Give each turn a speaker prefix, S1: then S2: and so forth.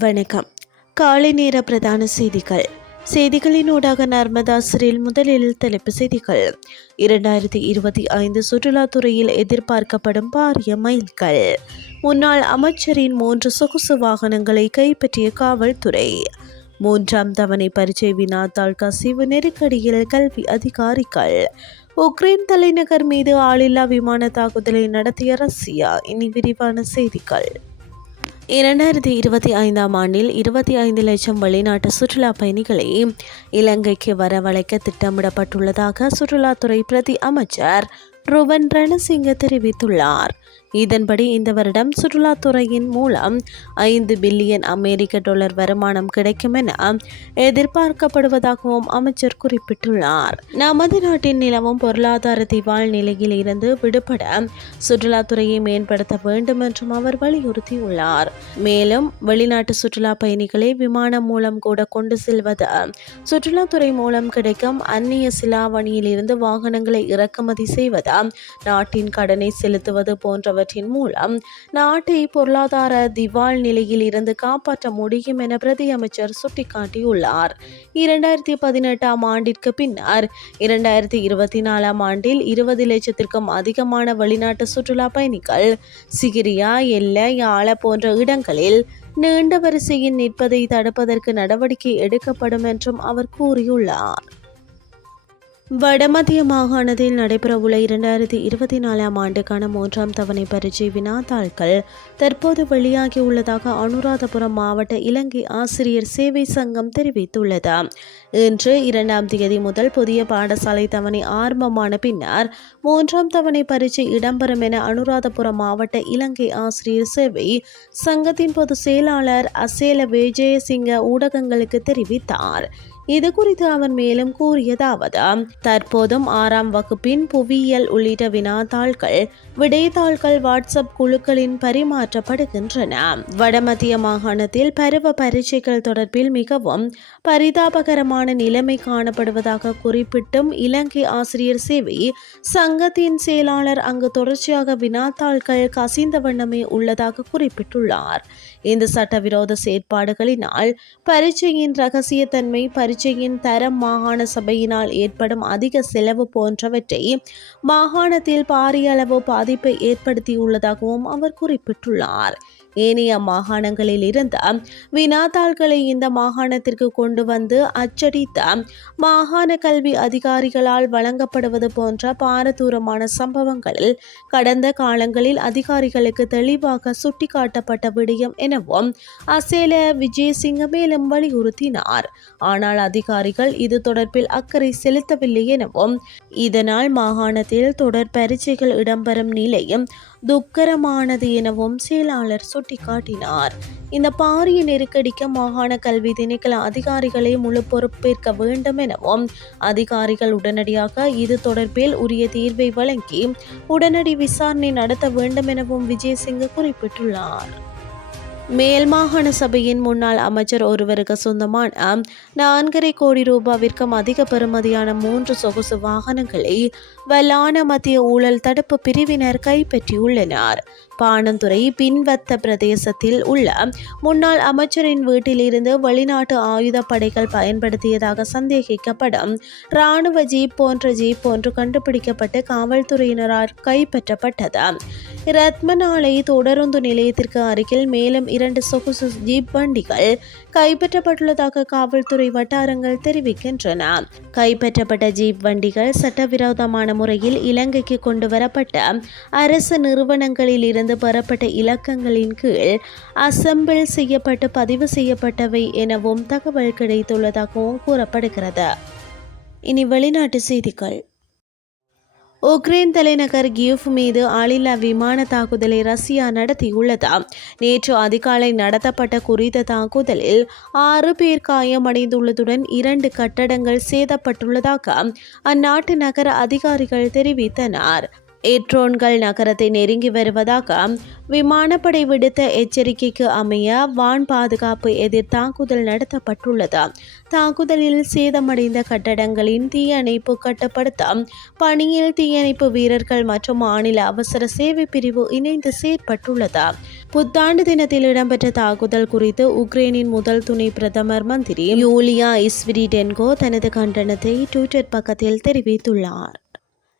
S1: வணக்கம். காலை நேர பிரதான செய்திகள். செய்திகளினூடாக நர்மதா சிறில் முதலில் தலைப்பு செய்திகள். இரண்டாயிரத்தி இருபத்தி ஐந்து சுற்றுலாத்துறையில் எதிர்பார்க்கப்படும் பாரிய மைல்கள் முன்னாள் அமைச்சரின் மூன்று சொகுசு வாகனங்களை கைப்பற்றிய காவல்துறை. மூன்றாம் தவணை பரீட்சை வினாத்தாள் கசிவு நெருக்கடியில் கல்வி அதிகாரிகள். உக்ரைன் தலைநகர் மீது ஆளில்லா விமான தாக்குதலை நடத்திய ரஷ்யா. இனி விரிவான செய்திகள். இரண்டாயிரத்தி இருபத்தி ஐந்தாம் ஆண்டில் இருபத்தி ஐந்து லட்சம் வெளிநாட்டு சுற்றுலா பயணிகளை இலங்கைக்கு வரவழைக்க திட்டமிடப்பட்டுள்ளதாக சுற்றுலாத்துறை பிரதி அமைச்சர் ருவன் ரணசிங்க தெரிவித்துள்ளார். இதன்படி இந்த வருடம் சுற்றுலாத்துறையின் மூலம் ஐந்து பில்லியன் அமெரிக்க டாலர் வருமானம் கிடைக்கும் என எதிர்பார்க்கப்படுவதாகவும் அமைச்சர் குறிப்பிட்டுள்ளார். நமது நாட்டின் நிலவும் பொருளாதார திவால் நிலையில் இருந்து விடுபட சுற்றுலாத்துறையை மேம்படுத்த வேண்டும் என்றும் அவர் வலியுறுத்தியுள்ளார். மேலும் வெளிநாட்டு சுற்றுலா பயணிகளை விமானம் மூலம் கூட கொண்டு செல்வது சுற்றுலாத்துறை மூலம் கிடைக்கும் அந்நிய சிலாவணியில் இருந்து வாகனங்களை இறக்குமதி செய்வது நாட்டின் கடனை செலுத்துவது போன்றவை போன்றவற்றின் மூலம் நாட்டை பொருளாதார திவால் நிலையில் இருந்து காப்பாற்ற முடியும் என பிரதி அமைச்சர் சுட்டிக்காட்டியுள்ளார். இரண்டாயிரத்தி பதினெட்டாம் ஆண்டிற்கு பின்னர் இரண்டாயிரத்தி இருபத்தி நாலாம் ஆண்டில் இருபது லட்சத்திற்கும் அதிகமான வெளிநாட்டு சுற்றுலா பயணிகள் சிகிரியா எல்லை யாழ போன்ற இடங்களில் நீண்ட வரிசையில் நிற்பதை தடுப்பதற்கு நடவடிக்கை எடுக்கப்படும் என்றும் அவர் கூறியுள்ளார். வடமத்திய மாகாணத்தில் நடைபெறவுள்ள இரண்டாயிரத்தி இருபத்தி நாலாம் ஆண்டுக்கான மூன்றாம் தவணை பரீட்சை வினாத்தாள்கள் தற்போது வெளியாகியுள்ளதாக அனுராதபுரம் மாவட்ட இலங்கை ஆசிரியர் சேவை சங்கம் தெரிவித்துள்ளது. இன்று இரண்டாம் தேதி முதல் புதிய பாடசாலை தவணை ஆரம்பமான பின்னர் மூன்றாம் தவணை பரீட்சை இடம்பெறும் என அனுராதபுரம் மாவட்ட இலங்கை ஆசிரியர் சேவை சங்கத்தின் பொதுச் செயலாளர் அசேல விஜயசிங்க ஊடகங்களுக்கு தெரிவித்தார். இது குறித்து அவர் மேலும் கூறியதாவது தற்போதும் ஆறாம் வகுப்பின் புவியியல் உள்ளிட்ட வினாத்தாள்கள் விடைத்தாள்கள் வாட்ஸ்அப் குழுக்களின் பரிமாற்றப்படுகின்றன. வடமத்திய மாகாணத்தில் பருவ பரீட்சைகள் தொடர்பில் மிகவும் பரிதாபகரமான நிலைமை காணப்படுவதாக குறிப்பிட்டும் இலங்கை ஆசிரியர் சேவை சங்கத்தின் செயலாளர் அங்கு தொடர்ச்சியாக வினாத்தாள்கள் கசிந்த வண்ணமே உள்ளதாக குறிப்பிட்டுள்ளார். இந்த சட்டவிரோத செயற்பாடுகளினால் பரீட்சையின் ரகசியத்தன்மை பரீட்சையின் தரம் மாகாண சபையினால் ஏற்படும் அதிக செலவு போன்றவற்றை மாகாணத்தில் பாரிய அளவு பாதிப்பை ஏற்படுத்தியுள்ளதாகவும் அவர் குறிப்பிட்டுள்ளார். ஏனைய மாகாணங்களில் இருந்த வினாத்தாள்களை இந்த மாகாணத்திற்கு கொண்டு வந்து அச்சடித்த மாகாண கல்வி அதிகாரிகளால் வழங்கப்படுவது போன்ற பாரதூரமான சம்பவங்களில் கடந்த காலங்களில் அதிகாரிகளுக்கு தெளிவாக சுட்டிக்காட்டப்பட்ட விடயம் எனவும் அசேல விஜயசிங்க மேலும் வலியுறுத்தினார். ஆனால் அதிகாரிகள் இது தொடர்பில் அக்கறை செலுத்தவில்லை எனவும் இதனால் மாகாணத்தில் தொடர் பரீட்சைகள் இடம்பெறும் நிலையும் துக்கரமானது எனவும் செயலாளர் சுட்டிக்காட்டினார் இந்த பாரிய நெருக்கடிக்கு மாகாண கல்வி திணைக்கள அதிகாரிகளை முழு பொறுப்பேற்க வேண்டும் எனவும் அதிகாரிகள் உடனடியாக இது தொடர்பில் உரிய தீர்வை வழங்கி உடனடி விசாரணை நடத்த வேண்டும் எனவும் விஜயசிங்க குறிப்பிட்டுள்ளார். மேல் மாகாண சபையின் முன்னாள் அமைச்சர் ஒருவருக்கு சொந்தமான நான்கரை கோடி ரூபாவிற்கும் அதிக பெறுமதியான மூன்று சொகுசு வாகனங்களை வல்லான மத்திய ஊழல் தடுப்பு பிரிவினர் கைப்பற்றியுள்ளனர். பாணந்துறை பின்வத்த பிரதேசத்தில் உள்ள முன்னாள் அமைச்சரின் வீட்டிலிருந்து வெளிநாட்டு ஆயுத படைகள் பயன்படுத்தியதாக சந்தேகிக்கப்படும் ராணுவ ஜீப் போன்ற ஜீப் ஒன்று கண்டுபிடிக்கப்பட்டு காவல்துறையினரால் கைப்பற்றப்பட்டது. ரத்மனாலை தொடருந்து நிலையத்திற்கு அருகில் மேலும் இரண்டு சொகுசு ஜீப் வண்டிகள் கைப்பற்றப்பட்டுள்ளதாக காவல்துறை வட்டாரங்கள் தெரிவிக்கின்றன. கைப்பற்றப்பட்ட ஜீப் வண்டிகள் சட்டவிரோதமான முறையில் இலங்கைக்கு கொண்டு வரப்பட்ட அரசு நிறுவனங்களில் இருந்து பெறப்பட்ட இலக்கங்களின் கீழ் அசம்பிள் செய்யப்பட்டு பதிவு செய்யப்பட்டவை எனவும் தகவல் கிடைத்துள்ளதாகவும் கூறப்படுகிறது. இனி வெளிநாட்டு செய்திகள். உக்ரைன் தலைநகர் கியூஃப் மீது ஆளில்லா விமான தாக்குதலை ரஷ்யா நடத்தியுள்ளது. நேற்று அதிகாலை நடத்தப்பட்ட குறித்த தாக்குதலில் ஆறு பேர் காயமடைந்துள்ளதுடன் இரண்டு கட்டடங்கள் சேதப்பட்டுள்ளதாக அந்நாட்டு நகர அதிகாரிகள் தெரிவித்தனர். ஏட்ரோன்கள் நகரத்தை நெருங்கி வருவதாக விமானப்படை விடுத்த எச்சரிக்கைக்கு அமைய வான் பாதுகாப்பு எதிர் தாக்குதல் நடத்தப்பட்டுள்ளது. தாக்குதலில் சேதமடைந்த கட்டடங்களின் தீயணைப்பு கட்டுப்படுத்த பணியில் தீயணைப்பு வீரர்கள் மற்றும் மாநில அவசர சேவை பிரிவு இணைந்து செயற்பட்டுள்ளது. புத்தாண்டு தினத்தில் இடம்பெற்ற தாக்குதல் குறித்து உக்ரைனின் முதல் துணை பிரதமர் மந்திரி யூலியா இஸ்விரிடென்கோ தனது கண்டனத்தை ட்விட்டர் பக்கத்தில் தெரிவித்துள்ளார்.